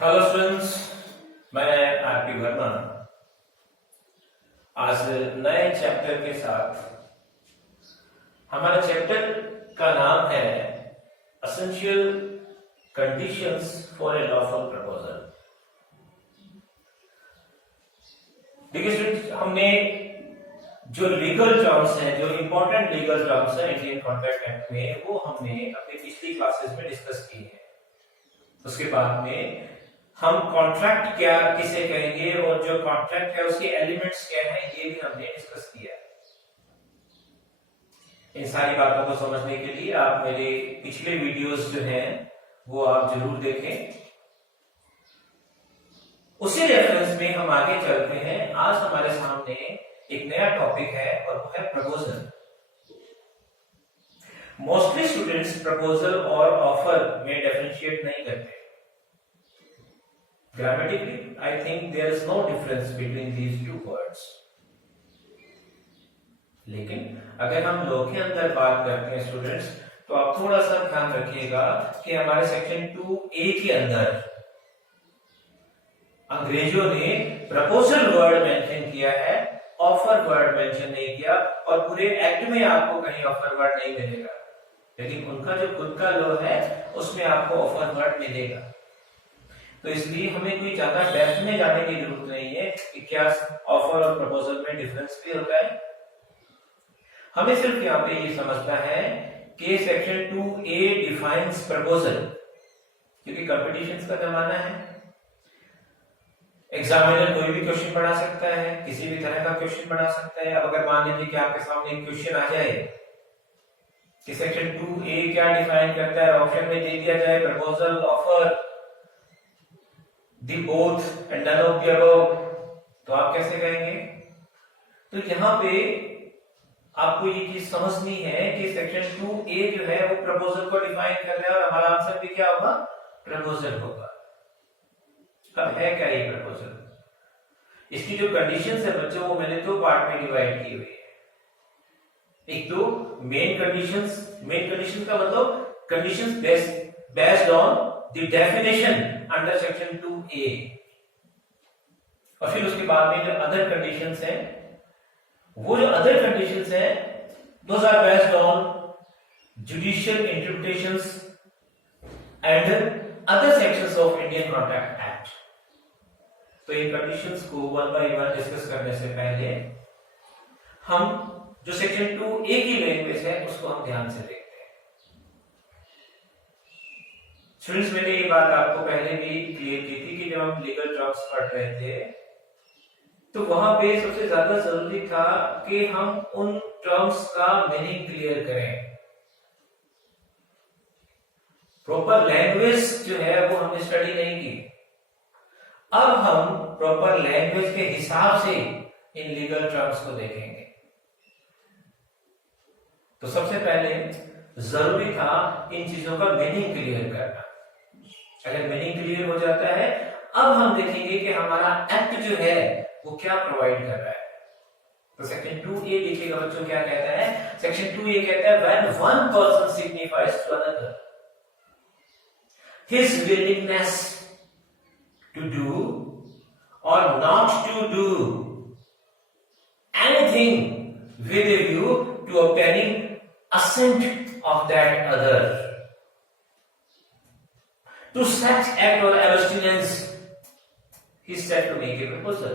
Hello students, मैं RP Verma आज नए चैप्टर के साथ। हमारा चैप्टर का नाम है essential conditions for a lawful proposal. देखिए स्टूडेंट्स, हमने जो लीगल टर्म्स हैं, जो इंपॉर्टेंट लीगल टर्म्स हैं इंडियन कॉन्ट्रैक्ट एक्ट में, वो हमने अपनी पिछली क्लासेस में डिस्कस किए हैं। उसके बाद में हम कॉन्ट्रैक्ट क्या किसे कहेंगे और जो कॉन्ट्रैक्ट है उसके एलिमेंट्स क्या हैं, ये भी हमने डिस्कस किया है। इन सारी बातों को समझने के लिए आप मेरे पिछले वीडियोस जो हैं वो आप जरूर देखें। उसी रेफरेंस में हम आगे चलते हैं। आज हमारे सामने एक नया टॉपिक है और वो है प्रपोजल। मोस्टली स्टूडेंट्स प्रपोजल और ऑफर में डिफरेंशिएट नहीं करते। Grammatically, I think there is no difference between these two words. लेकिन अगर हम लॉ के अंदर बात करते हैं स्टूडेंट्स, तो आप थोड़ा सा ध्यान रखिएगा कि हमारे सेक्शन 2A के अंदर अंग्रेजों ने प्रपोजल वर्ड मेंशन किया है, ऑफर वर्ड मेंशन नहीं किया, और पूरे एक्ट में आपको कहीं ऑफर वर्ड नहीं मिलेगा। लेकिन उनका जो खुद का लॉ है उसमें आपको ऑफर वर्ड मिलेगा। तो इसलिए हमें कोई ज्यादा डेप्थ में जाने की जरूरत नहीं है कि क्या ऑफर और प्रपोजल में डिफरेंस भी होता है। हमें सिर्फ यहाँ पे ये समझना है कि सेक्शन 2A डिफाइंस प्रपोजल, क्योंकि कंपटीशंस का जमाना है। एग्जामिनर कोई भी क्वेश्चन बना सकता है, किसी भी तरह का क्वेश्चन बना सकता है। अब अगर मान लीजिए कि आपके सामने एक क्वेश्चन आ जाए कि सेक्शन 2A क्या डिफाइन करता है, ऑप्शन में दे दिया जाए proposal, offer, The both and none of the above, तो आप कैसे कहेंगे? तो यहाँ पे आपको ये चीज समझनी है कि सेक्शन 2A जो है वो प्रपोजल को डिफाइन कर रहा है और हमारा आंसर भी क्या होगा? प्रपोजल होगा। अब है क्या ये प्रपोजल? इसकी जो कंडीशंस है बच्चों, वो मैंने दो पार्ट में डिवाइड की हुई है। एक तो मेन कंडीशंस का मतलब conditions based on the definition under section 2A, और फिर उसके बाद में जो अदर कंडीशंस हैं, वो जो अदर कंडीशंस हैं those are based on judicial interpretations and other sections of Indian contract act. तो इन कंडीशंस को वन बाय वन डिस्कस करने से पहले हम जो सेक्शन 2A की लैंग्वेज है उसको हम ध्यान से देखते हैं। स्टूडेंट्स, मैंने ये बात आपको पहले भी क्लियर की थी कि जब हम लीगल टर्म्स पढ़ रहे थे तो वहां पे सबसे ज्यादा जरूरी था कि हम उन टर्म्स का मीनिंग क्लियर करें। प्रॉपर लैंग्वेज जो है वो हमने स्टडी नहीं की। अब हम प्रॉपर लैंग्वेज के हिसाब से इन लीगल टर्म्स को देखेंगे। तो सबसे पहले जरूरी था इन चीजों का मीनिंग क्लियर करना। अगर मीनिंग क्लियर हो जाता है, अब हम देखेंगे कि हमारा एक्ट जो है वो क्या प्रोवाइड कर रहा है। तो सेक्शन 2A देखिएगा बच्चों क्या कहता है। सेक्शन 2A कहता है when one person signifies to another his willingness to do or not to do anything with a view to obtaining assent of that other, to such act or abstinence he is said to make a proposal।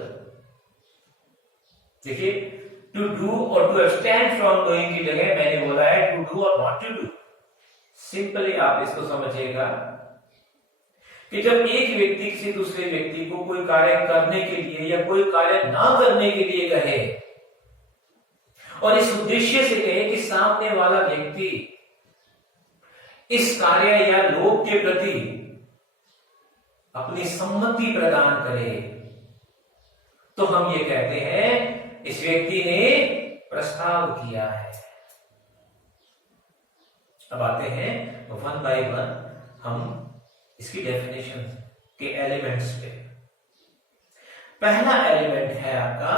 देखिए, to do और to abstain from doing की जगह मैंने बोला है to do और not to do। Simply आप इसको समझिएगा कि जब एक व्यक्ति किसी दूसरे व्यक्ति को कोई कार्य करने के लिए या कोई कार्य ना करने के लिए कहे और इस उद्देश्य से कहे कि सामने वाला व्यक्ति इस कार्य या लोक के प्रति अपनी सम्मति प्रदान करे, तो हम ये कहते हैं इस व्यक्ति ने प्रस्ताव किया है। अब आते हैं वन बाय वन हम इसकी डेफिनेशन के एलिमेंट्स पे। पहला एलिमेंट है आपका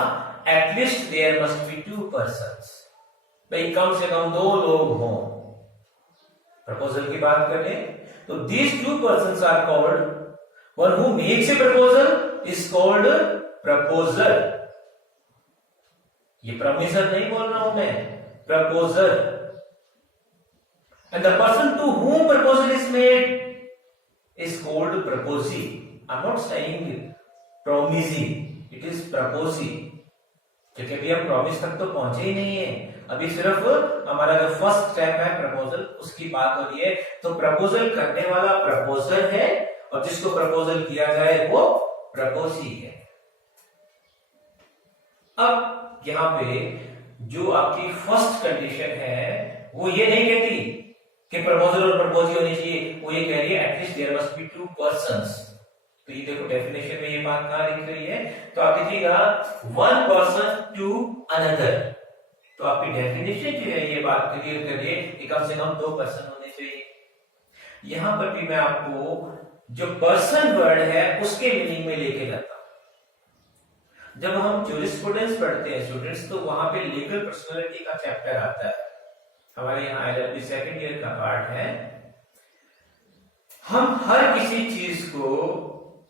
at least there must be 2 persons. भाई कम से कम 2 लोग हों। प्रपोजल की बात करें तो these 2 persons are called one who makes a proposal is called proposer. ये प्रपोजर नहीं बोल रहा हूं मैं, proposer. And the person to whom proposal is made is called proposee. I'm not saying promisee, it is proposee। क्योंकि अभी हम promise तक तो पहुंचे ही नहीं है, अभी सिर्फ हमारा जो फर्स्ट स्टेप है प्रपोजल, उसकी बात हो रही है। तो प्रपोजल करने वाला प्रपोजर है और जिसको प्रपोजल किया जाए वो प्रपोजी है। अब यहां पे जो आपकी फर्स्ट कंडीशन है वो ये नहीं कहती कि प्रपोजल और प्रपोजी होनी चाहिए, वो ये कह रही है at least there must be two persons. तो ये देखो डेफिनेशन में ये बात कहां लिख रही है, तो आप लिखिएगा वन पर्सन टू अनदर। तो आपकी डेफिनेशन जो है ये बात क्लियर कर रही है कि कम से कम 2 पर्सन होने चाहिए। यहां पर भी मैं आपको जो पर्सन वर्ड है उसके मीनिंग में लेके जाता हूं। जब हम ज्यूरिस्प्रूडेंस पढ़ते हैं स्टूडेंट्स, तो वहां पे लीगल पर्सनालिटी का चैप्टर आता है, हमारे यहाँ एलएलबी सेकंड ईयर का पार्ट है। हम हर किसी चीज को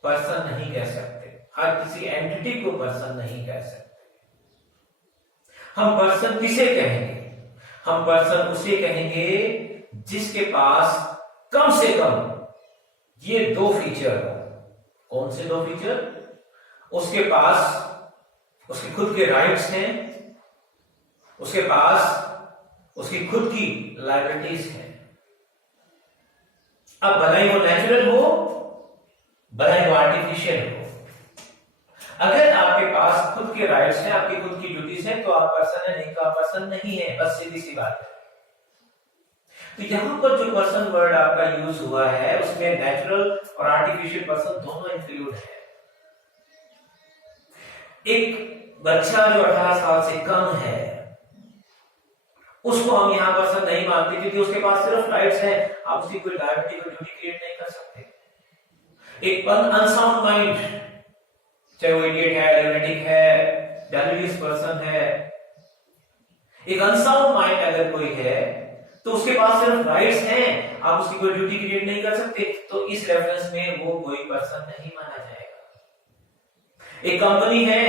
पर्सन नहीं कह सकते, हर किसी एंटिटी को पर्सन नहीं कह सकते। हम पर्सन किसे कहेंगे? हम पर्सन उसे कहेंगे जिसके पास कम से कम ये 2 फीचर हो। कौन से 2 फीचर? उसके पास उसके खुद के राइट्स हैं, उसके पास उसकी खुद की लायबिलिटीज हैं। अब भलाई वो नेचुरल हो, भलाई वो आर्टिफिशियल हो, अगर आपके पास खुद के राइट्स हैं, आपकी खुद की ड्यूटीज हैं, तो आप पर्सन है, नहीं तो आप पर्सन नहीं है, बस सीधी सी बात है। तो यहां पर जो पर्सन वर्ड आपका यूज हुआ है उसमें नेचुरल और आर्टिफिशियल पर्सन दोनों इंक्लूड है। एक बच्चा जो 18 साल से कम है उसको हम यहां पर्सन नहीं मानते, क्योंकि उसके पास सिर्फ राइट्स हैं, आप उसकी कोई लायबिलिटी को ड्यूटी क्रिएट नहीं कर सकते। एक अनसाउंड माइंड, चाहे वो इडियट है, लुनेटिक है, डेल्यूरियस पर्सन है, एक अनसाउंड माइंड अगर कोई है तो उसके पास सिर्फ राइट्स हैं, आप उसकी कोई ड्यूटी क्रिएट नहीं कर सकते, तो इस रेफरेंस में वो कोई पर्सन नहीं माना जाएगा। एक कंपनी है,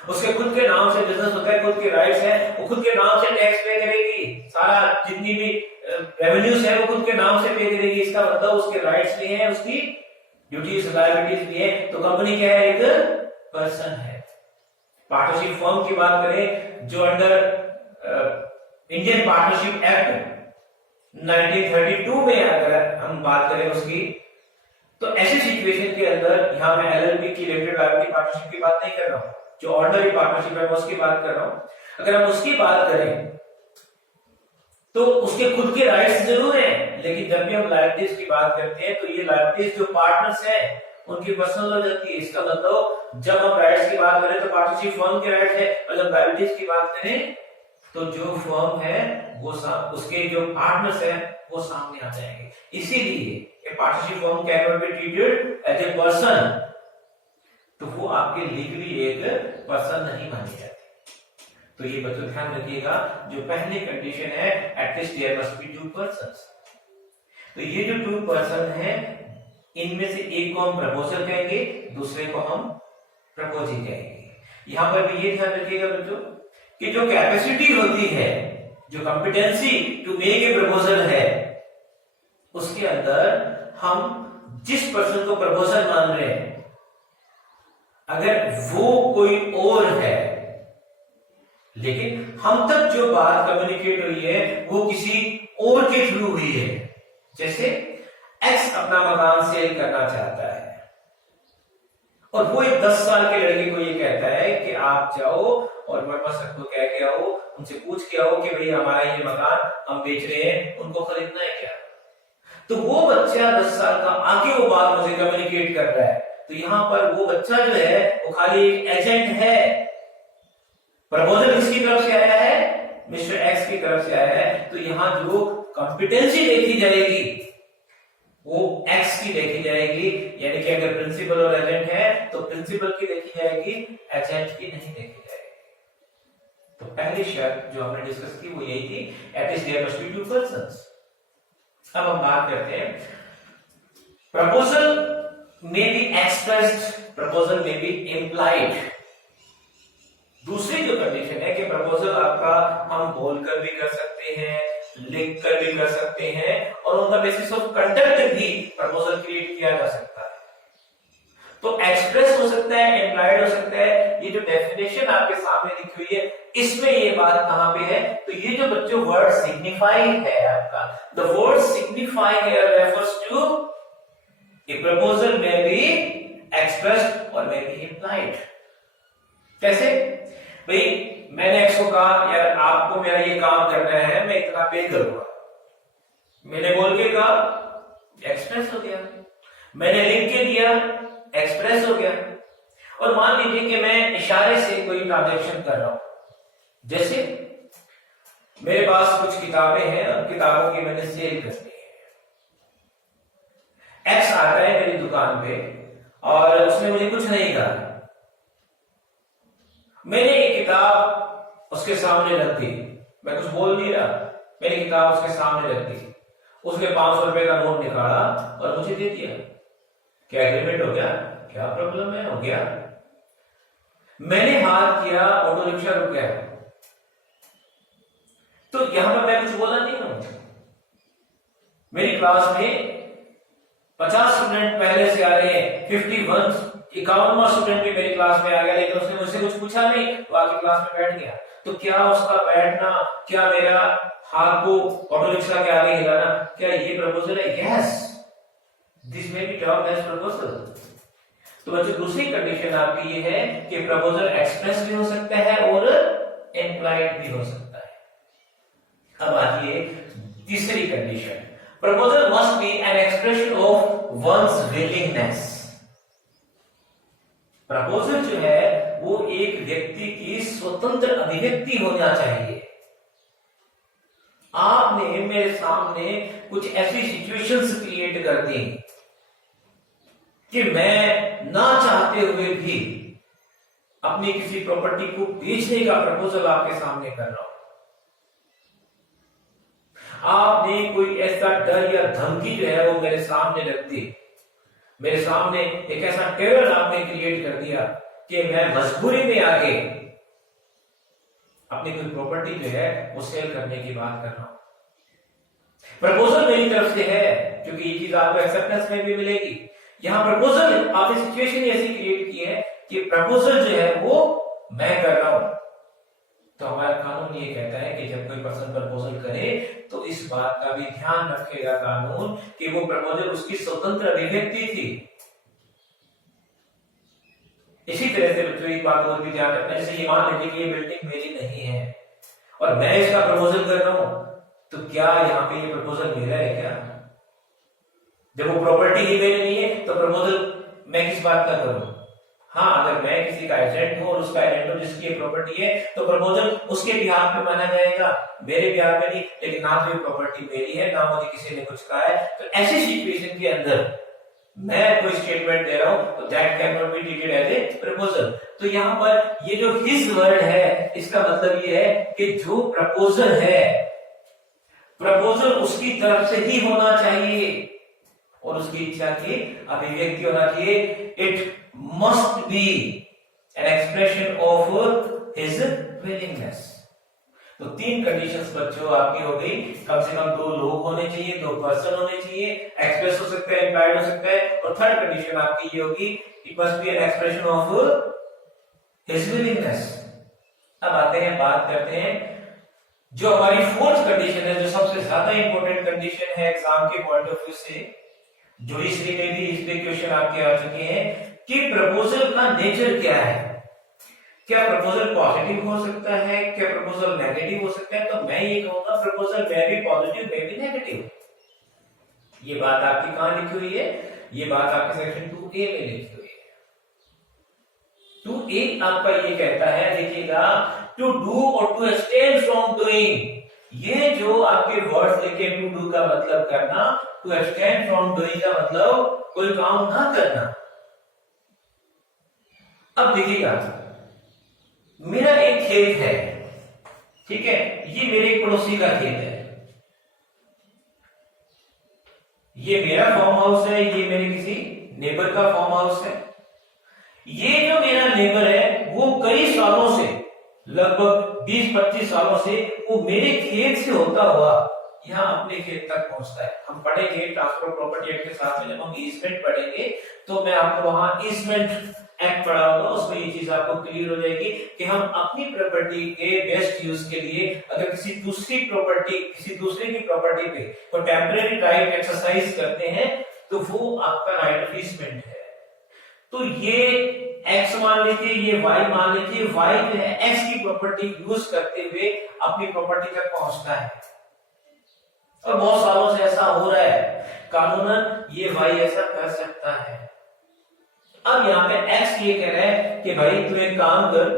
उसके खुद के नाम से बिजनेस होता है, खुद के राइट्स हैं, वो खुद के नाम से टैक्स पे करेगी, सारा जितनी भी रेवेन्यूज है वो खुद के नाम से पे करेगी। इसका मतलब उसके राइट्स भी हैं, उसकी ड्यूटीज लायबिलिटीज भी है। तो कंपनी क्या है? एक पर्सन है। पार्टनरशिप फर्म की बात करें जो अंडर इंडियन पार्टनरशिप एक्ट 1932 में अगर हम बात करें उसकी, तो ऐसी सिचुएशन के अंदर यहां मैं एलएलपी की लिमिटेड लायबिलिटी पार्टनरशिप की बात नहीं कर रहा हूं, जो ऑर्डिनरी पार्टनरशिप है उसकी बात कर रहा हूं। अगर हम उसकी बात करें तो उसके खुद के राइट्स जरूर हैं, लेकिन जब भी हम लायबिलिटीज की बात करते हैं तो ये लायबिलिटीज जो पार्टनर्स हैं उनकी पर्सनल हो जाती है। इसका मतलब जब हम राइट्स की बात करें तो पार्टनरशिप फर्म के राइट्स है, और जब लायबिलिटीज की बात करें तो जो फर्म है वो उसके जो पार्टनर्स हैं वो सामने आ जाएंगे। इसीलिए partnership firm can not be treated as a person, तो वो आपके लीगली एक पर्सन नहीं मानी जाती। तो ये बच्चों ध्यान रखिएगा, जो पहली कंडीशन है at least there must be 2 persons. तो ये जो 2 पर्सन है इनमें से एक को हम प्रपोजर कहेंगे, दूसरे को हम प्रपोजी कहेंगे। यहां पर भी ये ध्यान रखिएगा बच्चों कि जो कैपेसिटी होती है, जो competency to make a proposal है, उसके अंदर हम जिस पर्सन को प्रपोजल मान रहे हैं अगर वो कोई और है, लेकिन हम तक जो बात कम्युनिकेट हुई है वो किसी और के थ्रू हुई है। जैसे एक्स अपना मकान सेल करना चाहता है और वो एक 10 साल के लड़के को ये कहता है कि आप जाओ और वर्मा सर को कह के आओ, उनसे पूछ के आओ कि भाई हमारा ये मकान हम बेच रहे हैं, उनको खरीदना है क्या। तो वो बच्चा 10 साल का आगे वो बात मुझे कम्युनिकेट कर रहा है। तो यहां पर वो बच्चा जो है वो खाली एक एजेंट है। प्रपोजल किसकी तरफ से आया है? मिस्टर एक्स की तरफ से आया है। तो यहां जो कॉम्पिटेंसी देखी जाएगी वो एक्स की देखी जाएगी, यानी कि अगर प्रिंसिपल और एजेंट है तो प्रिंसिपल की देखी जाएगी, एजेंट की नहीं देखी जाएगी। तो पहली शर्त जो हमने डिस्कस की वो यही थी, at least there must be 2 persons. अब हम बात करते हैं proposal may be expressed, proposal may be implied. दूसरी जो कंडीशन है कि प्रपोजल आपका हम बोलकर भी कर सकते हैं, लिख कर भी कर सकते हैं, और on the basis of conduct भी प्रपोजल क्रिएट किया जा सकता है। तो एक्सप्रेस हो सकता है, इम्प्लाइड हो सकता है। ये जो डेफिनेशन आपके सामने लिखी हुई है, इसमें ये बात कहां पे है? तो ये जो बच्चों वर्ड सिग्निफाई है आपका, the word signify here refers to a proposal may be expressed और मे बी इम्प्लाइड। कैसे भाई? मैंने एक्स को कहा यार आपको मेरा ये काम करना है, मैं इतना पे करूंगा। मैंने बोल के कहा, एक्सप्रेस हो गया। मैंने लिख के दिया, एक्सप्रेस हो गया। और मान लीजिए कि मैं इशारे से कोई ट्रांजैक्शन कर रहा हूं, जैसे मेरे पास कुछ किताबें हैं और किताबों की मैंने सेल करनी है। एक्स आता है मेरी दुकान पे और उसने मुझे कुछ नहीं कहा। मैंने एक किताब उसके सामने रख दी, मैं कुछ बोल नहीं रहा, मैंने किताब उसके सामने रख दी। उसने 500 रुपए का नोट निकाला और मुझे दे दिया। क्या एग्रीमेंट हो गया? क्या प्रॉब्लम है? हो गया। मैंने हाथ किया, ऑटो रिक्शा रुक गया। तो यहां पर मैं कुछ बोला नहीं हूं। मेरी क्लास में 50 स्टूडेंट पहले से आ रहे हैं, 51वां स्टूडेंट भी मेरी क्लास में आ गया, लेकिन उसने मुझसे कुछ पूछा नहीं, तो आके क्लास में बैठ गया। तो क्या उसका बैठना, क्या मेरा हाथ को ऑटो रिक्शा के आगे हिलाना, क्या ये प्रपोजल है? Yes, this may be termed as proposal. तो बच्चों दूसरी कंडीशन आपकी ये है कि प्रपोजल एक्सप्रेस भी हो सकता है और इम्प्लाइड भी हो सकता है। अब आइए तीसरी condition, proposal must be an expression of one's willingness. Proposal जो है वो एक व्यक्ति की स्वतंत्र अभिव्यक्ति होना चाहिए। आपने मेरे सामने कुछ ऐसी सिचुएशंस क्रिएट कर दी कि मैं ना चाहते हुए भी अपनी किसी प्रॉपर्टी को बेचने का प्रपोजल आपके सामने कर रहा हूं। आपने कोई ऐसा डर या धमकी जो है वो मेरे सामने रख दी, मेरे सामने एक ऐसा टेरर आपने क्रिएट कर दिया कि मैं मजबूरी में आके अपनी कोई प्रॉपर्टी जो है वो सेल करने की बात कर रहा हूं। प्रपोजल मेरी तरफ से है, क्योंकि ये चीज आपको एक्सेप्टेंस में भी मिलेगी। यहां प्रपोजल आपने सिचुएशन ऐसी क्रिएट की है कि प्रपोजल जो है वो मैं कर रहा हूं। तो हमारा कानून ये कहता है कि जब कोई पर्सन प्रपोजल करे तो इस बात का भी ध्यान रखेगा कानून कि वो प्रपोजल उसकी स्वतंत्र अभिव्यक्ति थी। इसी तरह से बच्चों एक बात और भी ध्यान रखना, जैसे ये मान लीजिए कि ये बिल्डिंग मेरी नहीं है और मैं इसका प्रपोजल कर रहा हूं, तो क्या यहाँ पे ये प्रपोजल मेरा है क्या? जब वो प्रॉपर्टी ही मेरी नहीं है तो प्रपोजल मैं किस बात का करूं? हाँ, अगर मैं किसी का एजेंट हूं और उसका एजेंट हूं जिसकी प्रॉपर्टी है तो प्रपोजल उसके बिहाफ पे माना जाएगा, मेरे बिहाफ पे नहीं। लेकिन ना तो ये प्रॉपर्टी मेरी है, ना मुझे किसी ने कुछ कहा है, तो ऐसी सिचुएशन के अंदर मैं कोई स्टेटमेंट दे रहा हूं तो that can not be treated as a proposal. तो यहाँ पर ये जो हिज वर्ड है, इसका मतलब ये है कि जो प्रपोजल है, प्रपोजल उसकी तरफ से ही होना चाहिए और उसकी इच्छा की अभिव्यक्ति होना चाहिए। It must be an expression of his willingness. तो 3 कंडीशंस बच्चों आपकी हो गई। कम से कम 2 लोग होने चाहिए, 2 पर्सन होने चाहिए, एक्सप्रेस हो सकता है, इम्प्लाइड हो सकता है, और थर्ड कंडीशन आपकी ये होगी, it must be an expression of his willingness. अब आते हैं, बात करते हैं जो हमारी फोर्थ कंडीशन है, जो सबसे ज्यादा इंपॉर्टेंट कंडीशन है एग्जाम के पॉइंट ऑफ व्यू से, जो इस रिलेटेड इस पे क्वेश्चन आपके आ चुके हैं कि प्रपोजल का नेचर क्या है। क्या प्रपोजल पॉजिटिव हो सकता है, क्या प्रपोजल नेगेटिव हो सकता है? तो मैं ये कहूंगा proposal may B positive, may be negative. ये बात आपकी कहां लिखी हुई है? ये बात आपके सेक्शन 2A में लिखी हुई है। 2A आपका ये कहता है, देखिएगा, टू डू और टू abstain फ्रॉम डूइंग। ये जो आपके वर्ड्स लिखे, टू डू का मतलब करना, टू abstain फ्रॉम डूइंग का मतलब कोई काम ना करना। अब देखिएगा, मेरा एक खेत है, ठीक है, ये मेरे एक पड़ोसी का खेत है, ये मेरा फार्म हाउस है, ये मेरे किसी नेबर का फार्म हाउस है। ये जो मेरा नेबर है वो कई सालों से, लगभग 20-25 सालों से वो मेरे खेत से होता हुआ यहाँ अपने खेत तक पहुंचता है। हम पढ़ेंगे ट्रांसफर प्रॉपर्टी एक्ट के साथ में, जब हम ईसमेंट पढ़ेंगे तो मैं आपको वहां ईसमेंट एक्ट पढ़ाऊंगा, उसमें ये चीज आपको क्लियर हो जाएगी कि हम अपनी प्रॉपर्टी के बेस्ट यूज के लिए अगर किसी दूसरे की प्रॉपर्टी पे कोई टेम्परेरी राइट एक्सरसाइज करते हैं तो वो आपका राइट ऑफ ईसमेंट है। तो ये एक्स मान लीजिए, ये वाई मान लीजिए, वाई जो है एक्स की प्रॉपर्टी यूज करते हुए अपनी प्रॉपर्टी तक पहुंचता है और बहुत सालों से ऐसा हो रहा है, कानूनन ये वाई ऐसा कर सकता है। अब यहाँ पे एक्स ये कह रहा है कि भाई तू एक काम कर,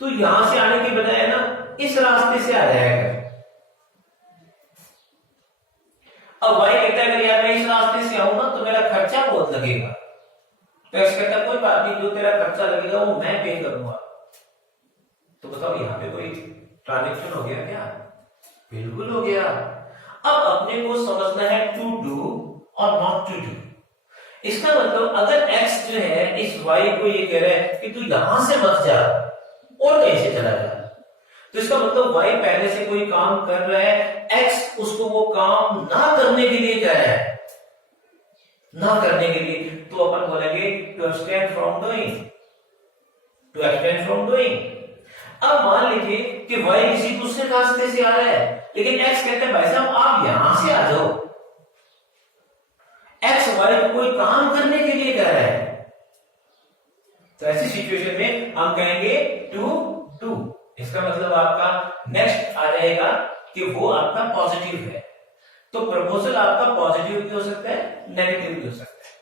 तू यहां से आने की बजाय ना इस रास्ते से आ जाएगा। अब वाई कहता है यार मैं इस रास्ते से आऊंगा तो मेरा खर्चा बहुत लगेगा, तो एक्स कहता है कोई बात नहीं, जो तेरा खर्चा लगेगा वो मैं पे करूंगा। तो बताओ यहाँ पे कोई ट्रांजैक्शन हो गया क्या? बिल्कुल हो गया। अब अपने को समझना है टू डू और नॉट टू डू। इसका मतलब अगर x जो है इस y को ये कह रहा है कि तू यहां से मत जा और कहीं से चला जा, तो इसका मतलब y पहले से कोई काम कर रहा है, x उसको वो काम ना करने के लिए कह रहा है, ना करने के लिए। तो अपन बोलेंगे to abstain from doing, to abstain from doing। अब मान लीजिए कि y किसी दूसरे रास्ते से आ रहा है, लेकिन x कहते हैं भाई साहब आप यहां से आ जाओ। एक्स वाई को कोई काम करने के लिए कह रहा है, तो ऐसी सिचुएशन में हम कहेंगे टू डू। इसका मतलब आपका नेक्स्ट आ जाएगा कि वो आपका पॉजिटिव है। तो प्रपोजल आपका पॉजिटिव भी हो सकता है, नेगेटिव भी हो सकता है।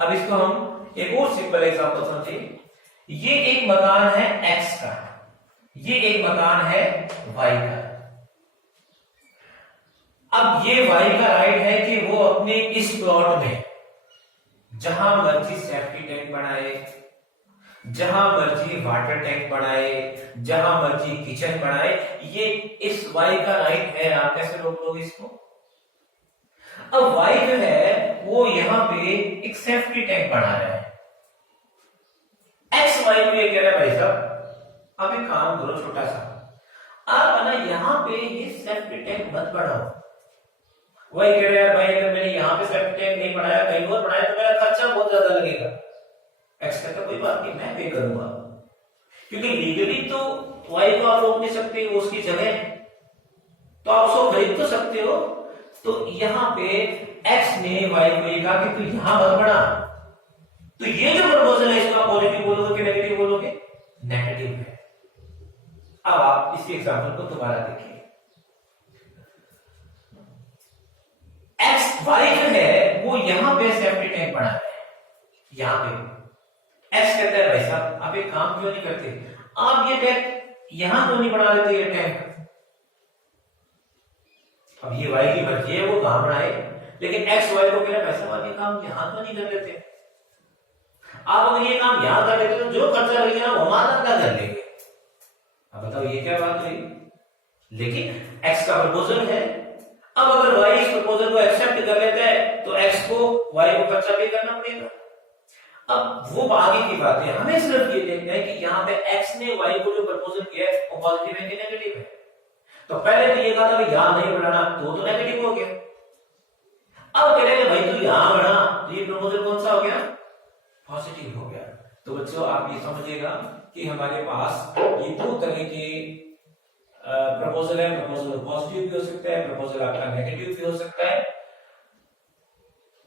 अब इसको हम एक और सिंपल एग्जांपल समझिए। ये एक मकान है एक्स का, ये एक मकान है वाई का। अब ये वाई का राइट है कि वो अपने इस प्लॉट में जहां मर्जी सेफ्टी टैंक बनाए, जहां मर्जी वाटर टैंक बनाए, जहां मर्जी किचन बनाए, ये इस वाई का राइट है। आप कैसे रोक लोगे इसको? अब वाई जो है वो यहां पे एक सेफ्टी टैंक बना रहा है। एक्स वाई को ये कह रहा है भाई साहब आप एक काम करो छोटा सा, आप ना यहां पे ये सेफ्टी टैंक मत बनाओ। वही कह रहे हैं भाई अगर मैंने यहाँ पे सेफ्टी टैंक नहीं बनाया, कहीं और बनाया तो मेरा खर्चा बहुत ज्यादा लगेगा। एक्स कहता कोई बात नहीं मैं पे करूंगा, क्योंकि लीगली तो वाई को आप रोक नहीं सकते, वो उसकी जगह है, तो आप उसको खरीद तो सकते हो। तो यहाँ पे एक्स ने वाई को ये कहा कि तू यहां मत बना। तो ये जो प्रपोजल है इसका पॉजिटिव बोलोगे कि नेगेटिव बोलोगे? नेगेटिव है। अब आप इसी एग्जाम्पल को दोबारा देखिए। एक्स वाई जो है वो यहां पे सेफ्टी टैंक बना रहा है, यहां पे एक्स कहता है भाई साहब आप एक काम क्यों नहीं करते, आप ये टैंक यहां क्यों नहीं बना लेते ये टैंक। अब ये वाई की मर्जी है वो कहां बनाए, लेकिन एक्स वाई को कह रहा है भाई साहब आप ये काम यहां क्यों नहीं कर लेते। आप अगर ये काम यहां कर लेते तो जो खर्चा लगेगा वो हमारा क्या कर लेंगे। अब बताओ ये क्या बात हुई। लेकिन एक्स का प्रपोजल है, अब अगर y इस प्रपोजल को एक्सेप्ट कर लेता है तो x को y को खर्चा पे करना पड़ेगा। अब वो आगे की बात है, हमें सिर्फ ये देखना है कि यहाँ पे x ने y को जो प्रपोजल किया है वो पॉजिटिव है कि नेगेटिव है। तो पहले तो ये कहा था कि यहां नहीं बढ़ाना, तो नेगेटिव हो गया। अब कह रहे हैं भाई तू यहां बढ़ा, तो ये प्रपोजल कौन सा हो गया? पॉजिटिव हो गया। तो बच्चों आप ये समझिएगा कि हमारे पास ये दो तरह के प्रपोजल है। प्रपोजल पॉजिटिव भी हो सकता है, प्रपोजल आपका नेगेटिव भी हो सकता है।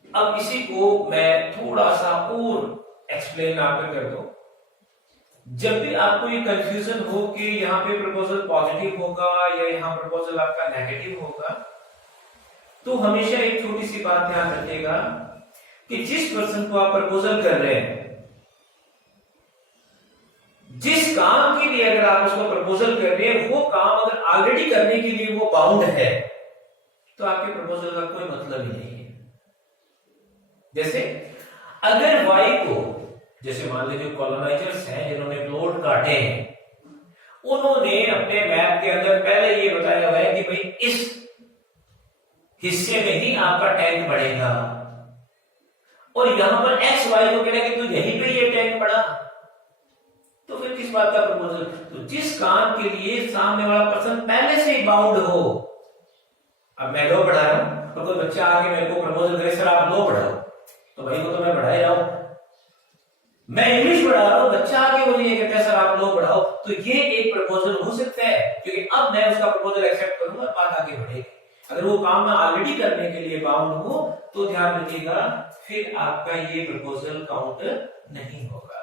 अब इसी को मैं थोड़ा सा और एक्सप्लेन आपको कर दूं। जब भी आपको ये कंफ्यूजन हो कि यहाँ पे प्रपोजल पॉजिटिव होगा या यहाँ प्रपोजल आपका नेगेटिव होगा, तो हमेशा एक छोटी सी बात ध्यान रखिएगा कि जिस पर्सन को आप प्रपोजल कर रहे हैं, जिस काम के लिए अगर आप उसको प्रपोजल कर रहे हैं, वो काम अगर ऑलरेडी करने के लिए वो बाउंड है तो आपके प्रपोजल का कोई मतलब ही नहीं है। जैसे अगर वाई को, जैसे मान लीजिए कॉलोनाइजर्स हैं जिन्होंने प्लॉट काटे हैं, उन्होंने अपने मैप के अंदर पहले ये बताया हुआ है कि भाई इस हिस्से में ही आपका टैंक बढ़ेगा। और यहां पर एक्स वाई को कह रहा है कि तू यहीं पे ये टैग पड़ा, तो फिर किस बात का प्रपोजल? तो जिस काम के लिए सामने वाला पर्सन पहले से ही बाउंड हो। अब मैं लॉ पढ़ा रहा हूं तो कोई बच्चा आके मेरे को प्रपोजल करे सर आप लॉ पढ़ाओ, तो भाई को तो मैं पढ़ा ही रहा हूं। मैं इंग्लिश पढ़ा रहा हूं, बच्चा आके मुझे ये कहता है सर आप लॉ पढ़ाओ, तो ये एक प्रपोजल हो सकता है, क्योंकि अब मैं उसका प्रपोजल एक्सेप्ट करूंगा, बात आगे बढ़ेगी। अगर वो काम मैं ऑलरेडी करने के लिए बाउंड हूं तो ध्यान रखिएगा फिर आपका ये प्रपोजल काउंट नहीं होगा।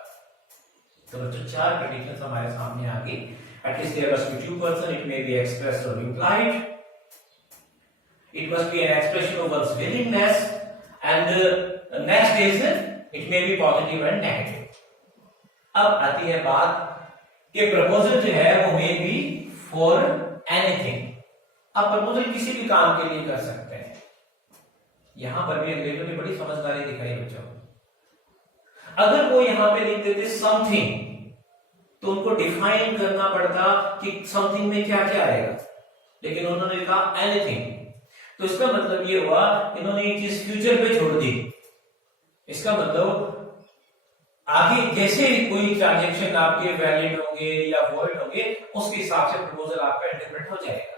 तो बच्चों 4 कंडीशंस हमारे सामने आ गई। At least there must be 2 person, it may be expressed or implied. It must be an expression of one's willingness, and next is it may be positive and negative. अब आती है बात कि प्रपोजल जो है वो may be for anything. आप proposal किसी भी काम के लिए कर सकते हैं। यहां पर भी अंग्रेजों ने बड़ी समझदारी दिखाई बच्चों। अगर वो यहां पे लिख देते समथिंग तो उनको डिफाइन करना पड़ता कि समथिंग में क्या क्या आएगा, लेकिन उन्होंने लिखा एनीथिंग। तो इसका मतलब ये हुआ इन्होंने ये चीज फ्यूचर पे छोड़ दी। इसका मतलब आगे जैसे कोई ट्रांजैक्शन आपके वैलिड होंगे या वॉइड होंगे उसके हिसाब से प्रपोजल आपका इंटरप्रेट हो जाएगा।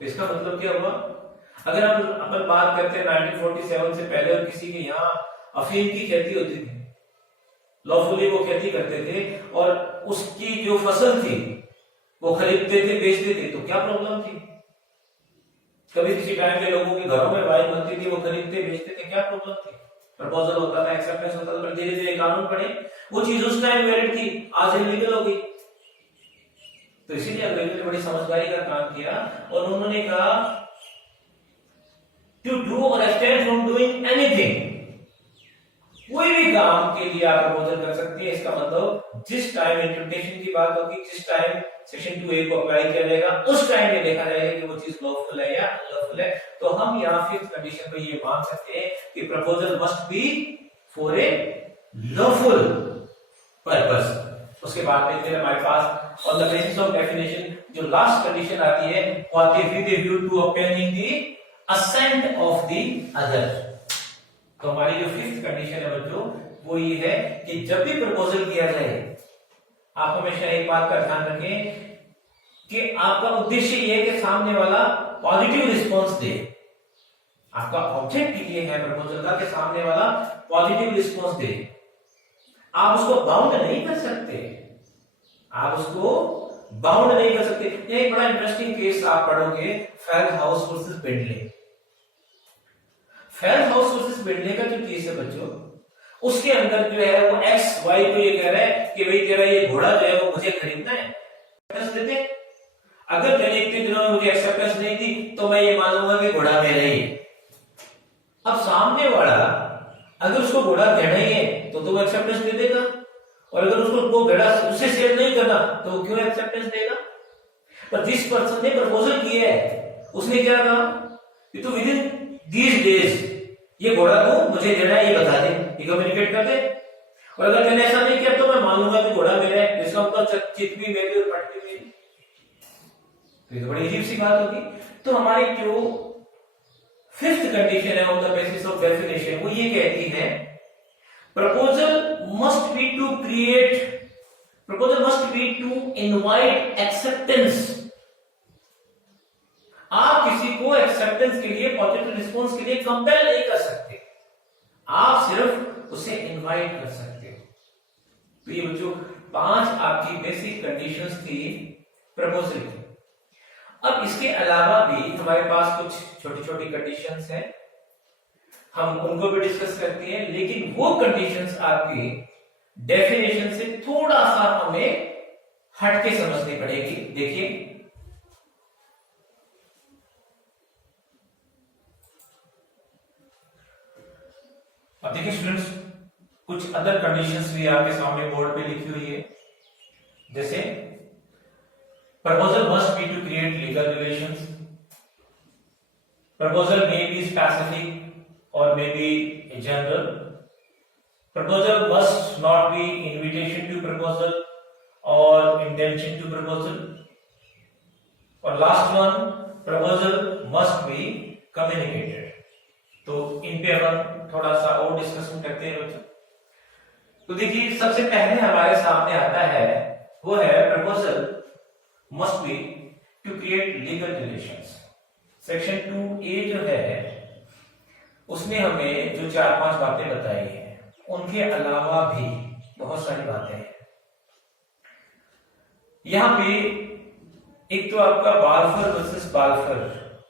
तो इसका मतलब क्या हुआ, अगर हम अपन बात करते हैं 1947 से पहले और किसी के यहाँ अफीम की खेती होती थी, लॉफुली वो खेती करते थे और उसकी जो फसल थी वो खरीदते थे बेचते थे, तो क्या प्रॉब्लम थी? कभी किसी टाइम पे लोगों के घरों में वाइन बनती थी, वो खरीदते बेचते थे, क्या प्रॉब्लम थी? प्रपोजल होता था, एक्सेप्टेंस होता था, पर धीरे धीरे कानून बने, वो चीज उस टाइम वैलिड थी, आज इलीगल हो गई। तो इसीलिए अंग्रेजों ने बड़ी समझदारी का काम किया और उन्होंने कहा टू डू और abstain from doing anything, कोई भी काम के लिए आप प्रपोजल कर सकते हैं। इसका मतलब जिस टाइम इंटरप्रिटेशन की बात होगी, जिस टाइम सेक्शन 2A को अप्लाई किया जाएगा, उस टाइम ये देखा जाएगा कि वो चीज लॉफुल है या अनलॉफुल है। तो हम यहाँ 5th कंडीशन पे ये मान सकते हैं कि proposal must be for a lawful purpose. उसके बाद में फिर हमारे पास on the basis of definition जो लास्ट कंडीशन आती है वो आती है with a view to obtaining the assent of the other. तो हमारी जो 5th कंडीशन है बच्चों वो ये है कि जब भी प्रपोजल किया जाए आप हमेशा एक बात का ध्यान रखें कि आपका उद्देश्य ये है कि सामने वाला पॉजिटिव रिस्पांस दे। आपका ऑब्जेक्ट ये है प्रपोजल का कि सामने वाला पॉजिटिव रिस्पांस दे। आप उसको बाउंड नहीं कर सकते, आप उसको बाउंड नहीं कर सकते। ये एक बड़ा इंटरेस्टिंग केस आप पढ़ोगे, फेल्डहाउस वर्सेस बेंटले। फेल्डहाउस वर्सेस बेंटले का जो केस है बच्चों, उसके अंदर जो है वो एक्स वाई को ये कह रहा है कि भाई तेरा ये घोड़ा जो है वो मुझे खरीदना है, एक्सेप्टेंस देते। अगर तेरे इतने दिनों में मुझे एक्सेप्टेंस नहीं दी तो मैं ये मानूंगा कि घोड़ा मेरा ही है। अब सामने वाला अगर उसको घोड़ा देना ही है तो वो एक्सेप्टेंस दे देगा, और अगर उसको वो घोड़ा उससे सेल नहीं करना तो वो क्यों एक्सेप्टेंस देगा? पर जिस पर्सन ने प्रपोजल किया है उसने क्या कहा कि तू विद इन दीज डेज ये घोड़ा तो मुझे देना है, ये बता दे, ये कम्युनिकेट कर दे। और अगर मैंने ऐसा नहीं किया तो मैं मानूंगा कि घोड़ा मेरा है, इसका मतलब चित भी मेरी और पट भी मेरी। तो ये तो बड़ी अजीब सी बात होगी। तो हमारी जो 5th कंडीशन है on the basis of definition वो ये कहती है proposal must be to invite acceptance. आप किसी को एक्सेप्टेंस के लिए, पॉजिटिव रिस्पांस के लिए कंपेल नहीं कर सकते, आप सिर्फ उसे इनवाइट कर सकते हो। तो ये बच्चों 5 आपकी बेसिक कंडीशंस थी प्रपोजल की। अब इसके अलावा भी हमारे पास कुछ छोटी छोटी कंडीशंस हैं, हम उनको भी डिस्कस करते हैं, लेकिन वो कंडीशंस आपकी डेफिनेशन से थोड़ा सा हमें हटके समझनी पड़ेगी। देखिए अब देखिए स्टूडेंट्स, कुछ अदर कंडीशंस भी आपके सामने बोर्ड पे लिखी हुई है। जैसे proposal must be to create legal relations, proposal may be specific और may be general, proposal must not be invitation to proposal और इंटेंशन टू प्रपोजल, और last one proposal must be communicated. तो इन पे अपन थोड़ा सा और डिस्कशन करते हैं बच्चों। तो देखिए सबसे पहले हमारे सामने आता है वो है proposal must be to create legal relations. Section 2A जो है उसने हमें जो 4-5 बातें बताई हैं, उनके अलावा भी बहुत सारी बातें हैं। यहां पे एक तो आपका बाल्फर वर्सेस बाल्फर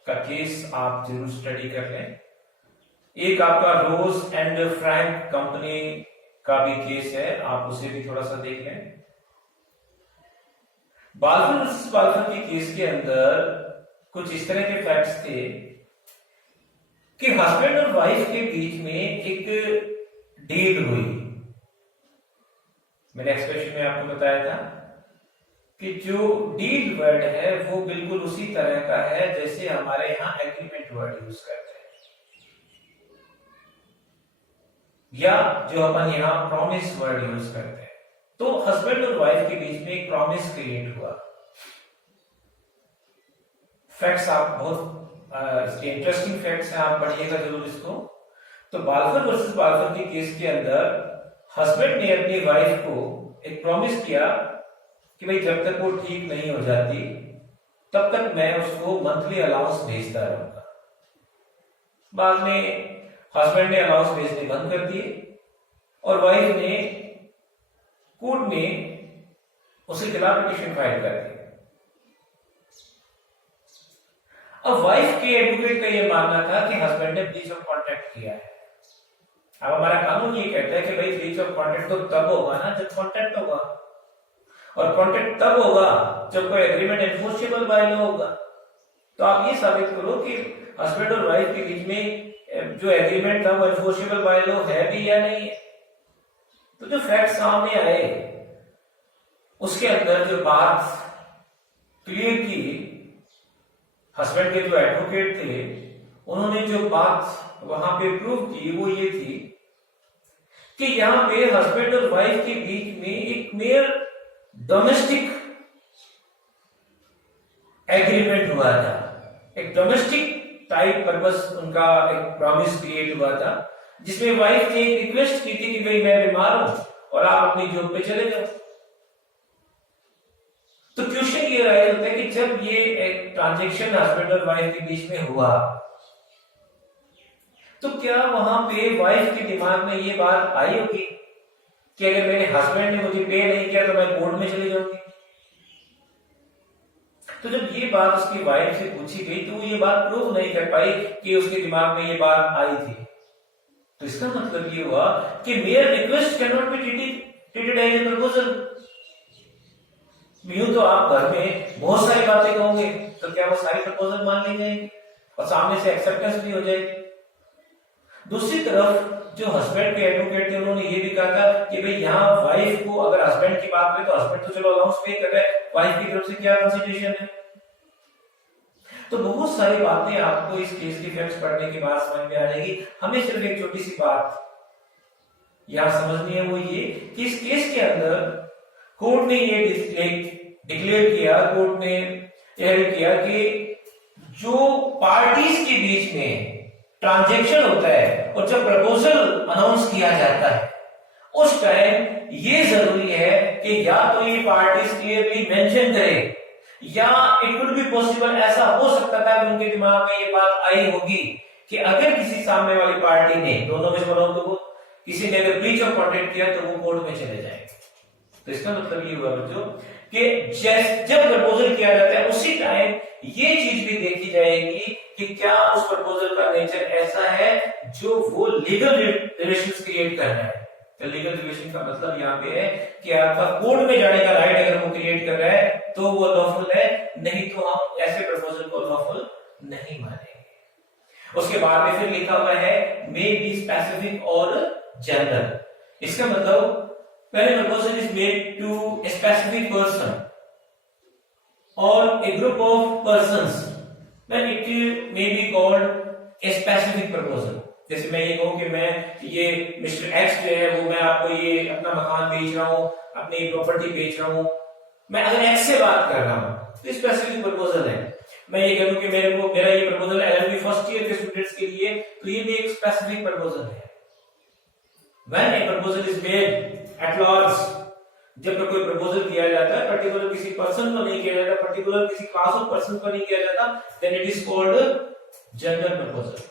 का केस आप जरूर स्टडी कर लें। एक आपका रोज एंड फ्रैंक कंपनी का भी केस है, आप उसे भी थोड़ा सा देख लें। बाल्फर वर्सेस बाल्फर के केस के अंदर कुछ इस तरह के फैक्ट्स थे कि हस्बैंड और वाइफ के बीच में एक डील हुई। मैंने एक्सप्रेशन में आपको बताया था कि जो डील वर्ड है वो बिल्कुल उसी तरह का है जैसे हमारे यहां एग्रीमेंट वर्ड यूज करते हैं, या जो अपन यहां प्रॉमिस वर्ड यूज करते हैं। तो हस्बैंड और वाइफ के बीच में एक प्रॉमिस क्रिएट हुआ। फैक्ट्स आप बहुत इसके इंटरेस्टिंग फैक्ट्स हैं, आप पढ़िएगा जरूर इसको। तो बाल्फर वर्सेस बाल्फर के केस के अंदर हस्बैंड ने अपनी वाइफ को एक प्रॉमिस किया कि भाई जब तक वो ठीक नहीं हो जाती तब तक मैं उसको मंथली अलाउंस भेजता रहूंगा। बाद में हस्बैंड ने अलाउंस भेजने बंद कर दिए और वाइफ ने कोर्ट में उसके खिलाफ पिटीशन फाइल कर दी। अब वाइफ के एडवोकेट का यह मानना था कि हस्बैंड ने ब्रीच ऑफ कॉन्ट्रैक्ट किया है। अब हमारा कानून ये कहता है कि भाई ब्रीच ऑफ कॉन्ट्रैक्ट तो तब होगा ना जब कॉन्ट्रैक्ट होगा, और कॉन्ट्रैक्ट तब होगा जब कोई एग्रीमेंट एनफोर्सेबल बाय लॉ होगा। तो आप ये साबित करो कि हस्बैंड और वाइफ के बीच में जो एग्रीमेंट था वो एनफोर्सेबल बाय लॉ है भी या नहीं है। तो जो फैक्ट सामने आए उसके अंदर जो बात क्लियर की, हस्बैंड के जो एडवोकेट थे उन्होंने जो बात वहां पे प्रूव की वो ये थी कि यहां पे हस्बैंड और वाइफ के बीच में एक मेयर डोमेस्टिक एग्रीमेंट हुआ था, एक डोमेस्टिक टाइप पर्पस उनका एक प्रॉमिस क्रिएट हुआ था, जिसमें वाइफ ने रिक्वेस्ट की थी कि भाई मैं बीमार हूं और आप अपनी जॉब पे चले जाओ। तो क्वेश्चन ये राइज होता है कि जब ये एक ट्रांजैक्शन हस्बैंड और वाइफ के बीच में हुआ तो क्या वहां पे वाइफ के दिमाग में ये बात आई होगी कि अगर मेरे हस्बैंड ने मुझे पे नहीं किया तो मैं कोर्ट में चली जाऊंगी। तो जब ये बात उसकी वाइफ से पूछी गई तो वो ये बात प्रूव नहीं कर पाई कि उसके दिमाग में ये बात आई थी। तो इसका मतलब ये हुआ कि mere request can not be treated as a proposal. यूं तो आप घर में बहुत सारी बातें कहोगे तो क्या वो सारी प्रपोजल मान ली जाएंगी और सामने से एक्सेप्टेंस भी हो जाएगी। दूसरी तरफ जो हस्बैंड के एडवोकेट थे उन्होंने ये भी कहा था कि भाई यहाँ वाइफ को अगर हस्बैंड की बात करें तो हस्बैंड तो चलो अलाउंस पे कर रहा है, वाइफ की तरफ से क्या कंसिडरेशन है। तो बहुत सारी बातें आपको इस केस की फैक्ट्स पढ़ने के बाद समझ में आ जाएगी। हमें सिर्फ एक छोटी सी बात यहां समझनी है, वो ये कि इस केस के अंदर कोर्ट ने ये डिक्लेयर किया, कोर्ट ने यह किया कि जो पार्टीज के बीच में ट्रांजैक्शन होता है और जब प्रपोजल अनाउंस किया जाता है उस टाइम ये जरूरी है कि या तो ये पार्टीज क्लियरली मेंशन करे, या इट कुड बी पॉसिबल ऐसा हो सकता था कि उनके दिमाग में ये बात आई होगी कि अगर किसी सामने वाली पार्टी ने, दोनों में से तो वो किसी ने अगर ब्रीच ऑफ कॉन्ट्रैक्ट किया तो वो कोर्ट में चले जाएंगे। तो इसका मतलब ये हुआ बच्चों कि जब प्रपोजल किया जाता है उसी टाइम ये चीज भी देखी जाएगी कि क्या उस प्रपोजल का नेचर ऐसा है जो वो लीगल रिलेशंस क्रिएट कर रहा है। तो लीगल रिलेशन का मतलब यहाँ पे है कि आपका कोर्ट में जाने का राइट अगर वो क्रिएट कर रहा है तो वो लॉफुल है, नहीं तो हम ऐसे प्रपोजल को लॉफुल नहीं मानेंगे। उसके बाद में फिर लिखा हुआ है मे बी स्पेसिफिक और जनरल। इसका मतलब when a proposal is made to a specific person or a group of persons, then it may be called a specific proposal। जैसे मैं ये कहूं कि मैं ये मिस्टर एक्स जो है वो मैं आपको ये अपना मकान बेच रहा हूं, अपनी प्रॉपर्टी बेच रहा हूं, मैं अगर एक्स से बात कर रहा हूं तो स्पेसिफिक प्रपोजल है। मैं ये कह दूं कि मेरा ये प्रपोजल एलएलबी फर्स्ट ईयर के स्टूडेंट्स के लिए, तो ये भी एक स्पेसिफिक प्रपोजल है। When a proposal is made at large, जब कोई प्रपोजल किया जाता है पर्टिकुलर किसी पर्सन को नहीं किया जाता, पर्टिकुलर किसी क्लास ऑफ पर्सन को नहीं किया जाता, then it is called general proposal.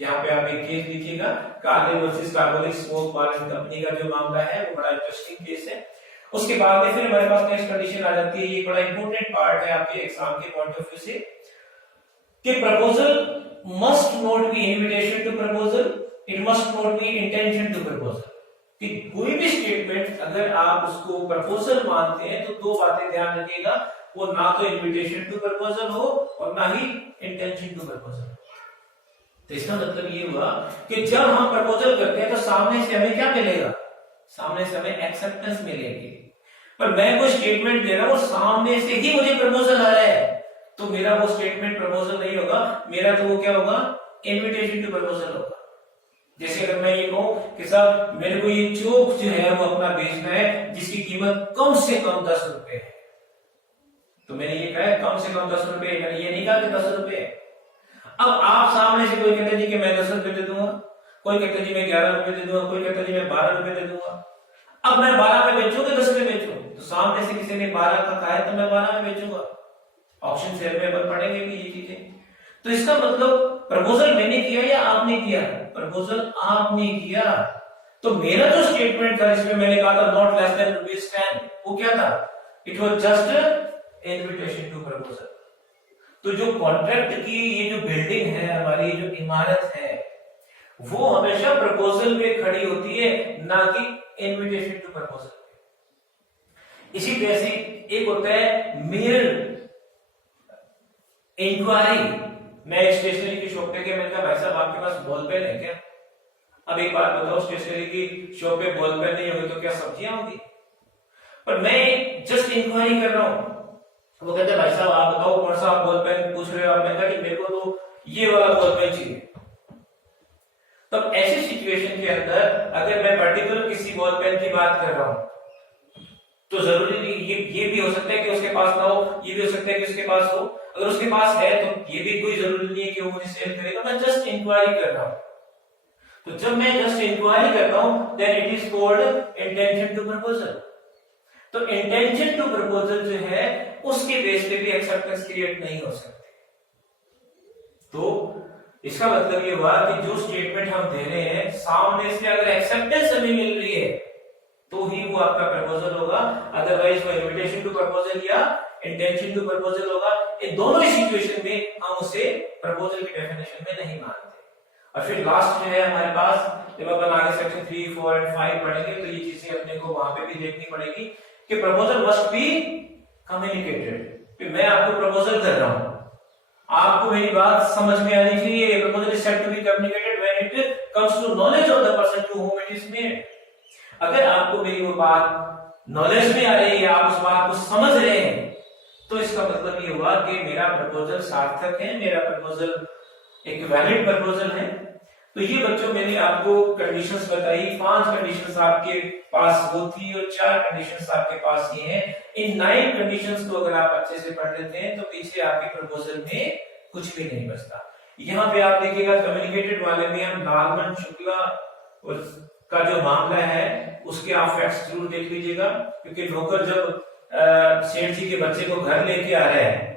यहाँ पे आप एक केस लिखिएगा, Carlill versus Carbolic Smoke Ball and company का जो मामला है वो बड़ा इंटरेस्टिंग केस है। उसके बाद में फिर हमारे पास नेक्स्ट कंडीशन आ जाती है, ये बड़ा इंपॉर्टेंट पार्ट है आपके एग्जाम के पॉइंट ऑफ व्यू से, कि proposal must not be invitation to proposal, it must not be intention to proposal. कि कोई भी स्टेटमेंट अगर आप उसको प्रपोजल मानते हैं तो दो बातें ध्यान रखिएगा, वो ना तो इनविटेशन टू प्रपोजल हो और ना ही इंटेंशन टू प्रपोजल। तो इसका मतलब ये हुआ कि जब हम प्रपोजल करते हैं तो सामने से हमें क्या मिलेगा, सामने से हमें एक्सेप्टेंस मिलेगी। पर मैं कोई स्टेटमेंट दे रहा हूं, सामने से ही मुझे प्रपोजल आ रहा है, तो मेरा वो स्टेटमेंट प्रपोजल नहीं होगा, मेरा तो वो क्या होगा, इनविटेशन टू प्रपोजल होगा। जैसे अगर मैं ये कहूं कि साहब मेरे को ये चौक जो है वो अपना बेचना है जिसकी कीमत कम से कम 10 रुपए है, तो मैंने ये कहा है कम से कम 10 रुपए, मैंने ये नहीं कहा कि 10 रुपए। अब आप सामने से कोई कहते जी कि मैं 10 रुपए दे दूंगा, कोई कहते जी मैं 11 रुपए दे दूंगा, कोई कहता जी मैं 12 रुपए दे दूंगा। अब मैं 12 में बेचूं कि 10 में बेचूं, तो सामने से किसी ने 12 का कहा है तो मैं 12 में बेचूंगा, ऑप्शन सेल में बन पड़ेंगे भी ये चीजें। तो इसका मतलब प्रपोजल मैंने किया या आपने किया, प्रपोजल आपने किया, तो मेरा जो स्टेटमेंट था जिसमें मैंने कहा था नॉट लेस देन ₹10, वो क्या था, it was just invitation to proposal. तो जो कॉन्ट्रैक्ट की ये जो बिल्डिंग है हमारी, जो इमारत है, वो हमेशा प्रपोजल पे खड़ी होती है, ना कि इनविटेशन टू प्रपोजल। इसी तरह से एक होता है मेयर इंक्वायरी। मैं एक स्टेशनरी की शॉप पे गया, मैंने कहा भाई साहब आपके पास बॉल पेन है क्या? अब एक बात बताओ, स्टेशनरी की शॉप पे बॉल पेन नहीं होगी तो क्या सब्जियां होंगी? पर मैं जस्ट इंक्वायरी कर रहा हूं, वो कहते हैं भाई साहब आप बताओ कौन सा बॉल पेन पूछ रहे हो आप? मैंने कहा कि मेरे को तो ये वाला बॉल पेन चाहिए। तब ऐसी सिचुएशन के अंदर अगर मैं पर्टिकुलर किसी बॉल पेन की बात कर रहा हूं तो जरूरी नहीं, ये भी हो सकता है कि उसके पास ना हो, ये भी हो सकता है कि उसके पास हो। अगर उसके पास है तो ये भी कोई जरूरी नहीं है कि वो मुझे सेल करेगा, मैं जस्ट इंक्वायरी कर रहा हूं। तो जब मैं जस्ट इंक्वायरी करता हूं then it is called intention to proposal. तो इंटेंशन टू प्रपोजल जो है उसके बेस पे भी एक्सेप्टेंस क्रिएट नहीं हो सकती। तो इसका मतलब ये हुआ कि जो स्टेटमेंट हम दे रहे हैं सामने से अगर एक्सेप्टेंस हमें मिल रही है तो ही वो आपका प्रपोजल होगा, अदरवाइज वो इनविटेशन टू प्रपोजल या इंटेंशन टू प्रपोजल होगा। इन दोनों ही सिचुएशन में हम उसे प्रपोजल की डेफिनेशन में नहीं मानते। और फिर लास्ट जो है हमारे पास, जब अपन आगे सेक्शन 3, 4 और 5 पढ़ेंगे तो ये चीजें अपने को वहां पे भी देखनी पड़ेगी कि प्रपोजल मस्ट बी कम्युनिकेटेड। मैं आपको प्रपोजल कर रहा हूं, आपको मेरी बात समझ में आनी चाहिए। Proposal is said to be communicated when it comes to knowledge of the person to whom it is made. अगर आपको मेरी वो बात नॉलेज में आ रही है, आप उस बात को समझ रहे हैं, तो इसका मतलब ये हुआ कि मेरा प्रपोजल सार्थक है, मेरा प्रपोजल एक वैलिड प्रपोजल है। तो ये बच्चों मैंने आपको कंडीशंस बताई, 5 कंडीशंस आपके पास वो थी और 4 कंडीशंस आपके पास ये हैं। इन 9 कंडीशंस को अगर आप अच्छे से पढ़ लेते हैं तो पीछे आपके प्रपोजल में कुछ भी नहीं बचता। यहाँ पे आप देखिएगा कम्युनिकेटेड वाले में हम लालमन शुक्ला का जो मामला है उसके आप फैक्ट्स जरूर देख लीजिएगा, क्योंकि नौकर जब सेठ जी के बच्चे को घर लेके आ रहे हैं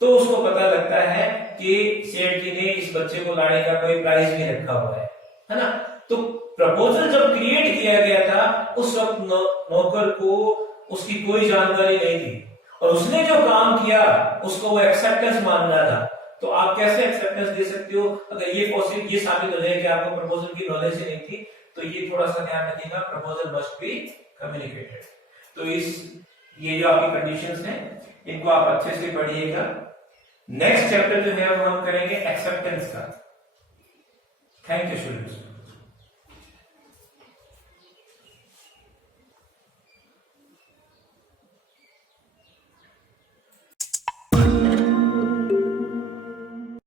तो उसको पता लगता है कि सेठ जी ने इस बच्चे को लाने का कोई प्राइस भी रखा हुआ है ना। तो प्रपोजल जब क्रिएट किया गया था उस वक्त नौकर को उसकी कोई जानकारी नहीं थी और उसने जो काम किया उसको वो एक्सेप्टेंस मान रहा था। तो आप कैसे एक्सेप्टेंस दे सकते हो अगर ये साबित हो जाए कि आपको प्रपोजल की नॉलेज ही नहीं थी? तो ये थोड़ा सा ध्यान रखिएगा, प्रपोजल मस्ट बी कम्युनिकेटेड। तो ये जो आपकी कंडीशंस हैं इनको आप अच्छे से पढ़िएगा। नेक्स्ट चैप्टर जो है वो हम करेंगे एक्सेप्टेंस का। Thank you students.